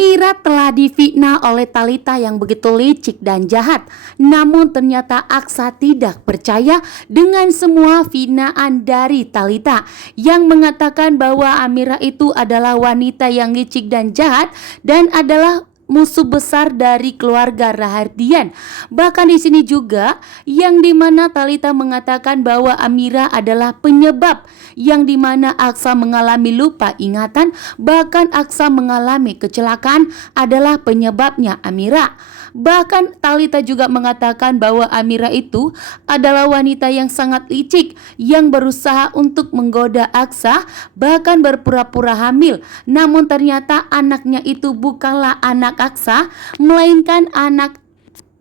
Ira telah difitnah oleh Talita yang begitu licik dan jahat. Namun ternyata Aksa tidak percaya dengan semua hinaan dari Talita yang mengatakan bahwa Amira itu adalah wanita yang licik dan jahat dan adalah musuh besar dari keluarga Rahardian. Bahkan di sini juga yang dimana Talita mengatakan bahwa Amira adalah penyebab, yang dimana Aksa mengalami lupa ingatan, bahkan Aksa mengalami kecelakaan adalah penyebabnya Amira. Bahkan Talita juga mengatakan bahwa Amira itu adalah wanita yang sangat licik yang berusaha untuk menggoda Aksa, bahkan berpura-pura hamil. Namun ternyata anaknya itu bukanlah anak Aksa, melainkan anak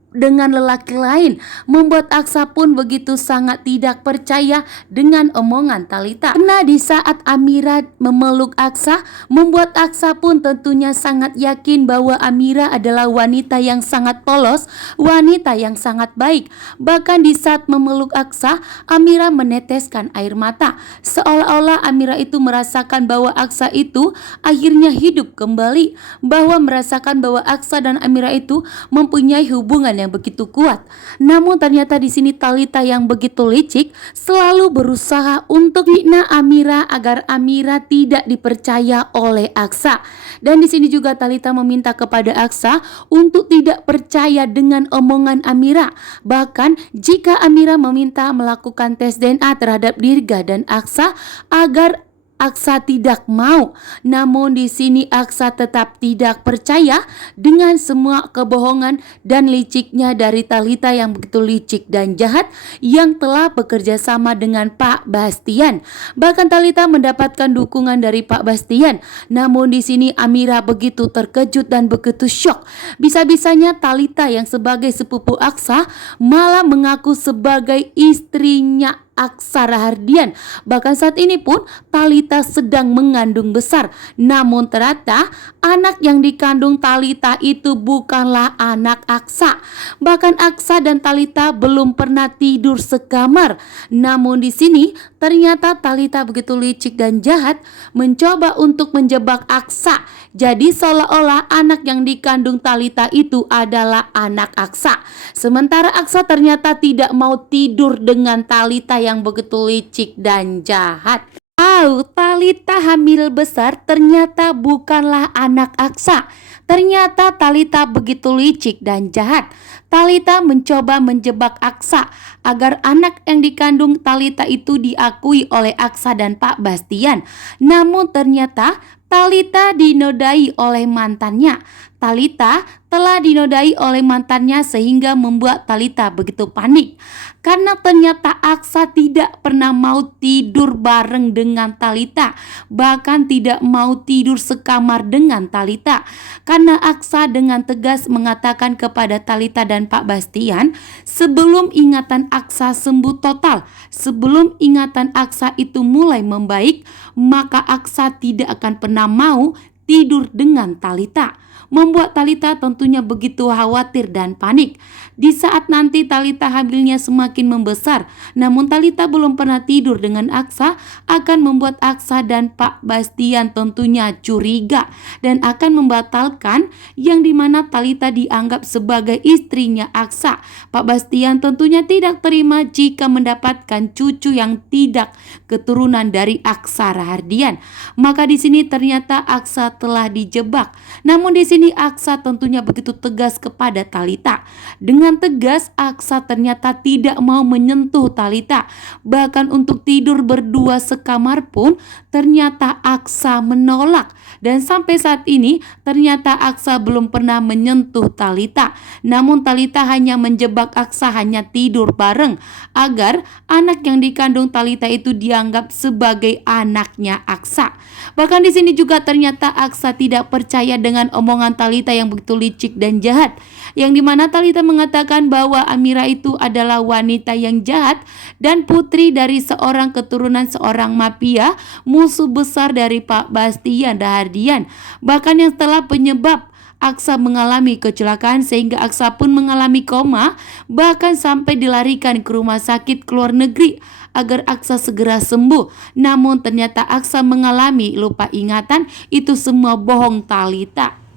dengan lelaki lain, membuat Aksa pun begitu sangat tidak percaya dengan omongan Talita. Karena di saat Amira memeluk Aksa, membuat Aksa pun tentunya sangat yakin bahwa Amira adalah wanita yang sangat polos, wanita yang sangat baik. Bahkan di saat memeluk Aksa, Amira meneteskan air mata, seolah-olah Amira itu merasakan bahwa Aksa itu akhirnya hidup kembali, bahwa merasakan bahwa Aksa dan Amira itu mempunyai hubungan yang begitu kuat. Namun ternyata di sini Talita yang begitu licik selalu berusaha untuk fitnah Amira agar Amira tidak dipercaya oleh Aksa. Dan di sini juga Talita meminta kepada Aksa untuk tidak percaya dengan omongan Amira. Bahkan jika Amira meminta melakukan tes DNA terhadap Dirga dan Aksa, agar Aksa tidak mau. Namun di sini Aksa tetap tidak percaya dengan semua kebohongan dan liciknya dari Talita yang begitu licik dan jahat yang telah bekerja sama dengan Pak Bastian. Bahkan Talita mendapatkan dukungan dari Pak Bastian. Namun di sini Amira begitu terkejut dan begitu syok. Bisa-bisanya Talita yang sebagai sepupu Aksa malah mengaku sebagai istrinya Aksa Rahardian. Bahkan saat ini pun Talita sedang mengandung besar. Namun ternyata anak yang dikandung Talita itu bukanlah anak Aksa. Bahkan Aksa dan Talita belum pernah tidur sekamar. Namun di sini ternyata Talita begitu licik dan jahat mencoba untuk menjebak Aksa. Jadi seolah-olah anak yang dikandung Talita itu adalah anak Aksa. Sementara Aksa ternyata tidak mau tidur dengan Talita yang begitu licik dan jahat. Talita hamil besar ternyata bukanlah anak Aksa. Ternyata Talita begitu licik dan jahat. Talita mencoba menjebak Aksa agar anak yang dikandung Talita itu diakui oleh Aksa dan Pak Bastian. Namun ternyata Talita dinodai oleh mantannya. Talita telah dinodai oleh mantannya sehingga membuat Talita begitu panik. Karena ternyata Aksa tidak pernah mau tidur bareng dengan Talita, bahkan tidak mau tidur sekamar dengan Talita. Karena Aksa dengan tegas mengatakan kepada Talita dan Pak Bastian, sebelum ingatan Aksa sembuh total, sebelum ingatan Aksa itu mulai membaik, maka Aksa tidak akan pernah mau tidur dengan Talita. Membuat Talita tentunya begitu khawatir dan panik. Di saat nanti Talita hamilnya semakin membesar, namun Talita belum pernah tidur dengan Aksa, akan membuat Aksa dan Pak Bastian tentunya curiga dan akan membatalkan yang dimana Talita dianggap sebagai istrinya Aksa. Pak Bastian tentunya tidak terima jika mendapatkan cucu yang tidak keturunan dari Aksa Rahardian. Maka di sini ternyata Aksa telah dijebak. Namun di sini Aksa tentunya begitu tegas kepada Talita. Dengan tegas Aksa ternyata tidak mau menyentuh Talita. Bahkan untuk tidur berdua sekamar pun ternyata Aksa menolak. Dan sampai saat ini ternyata Aksa belum pernah menyentuh Talita. Namun Talita hanya menjebak Aksa hanya tidur bareng agar anak yang dikandung Talita itu dianggap sebagai anaknya Aksa. Bahkan di sini juga ternyata Aksa tidak percaya dengan omongan Talita yang begitu licik dan jahat, yang dimana Talita mengatakan bahwa Amira itu adalah wanita yang jahat dan putri dari seorang keturunan seorang mafia, musuh besar dari Pak Bastian Rahardian. Bahkan yang telah penyebab Aksa mengalami kecelakaan sehingga Aksa pun mengalami koma, bahkan sampai dilarikan ke rumah sakit ke luar negeri agar Aksa segera sembuh. Namun ternyata Aksa mengalami lupa ingatan. Itu semua bohong Talita.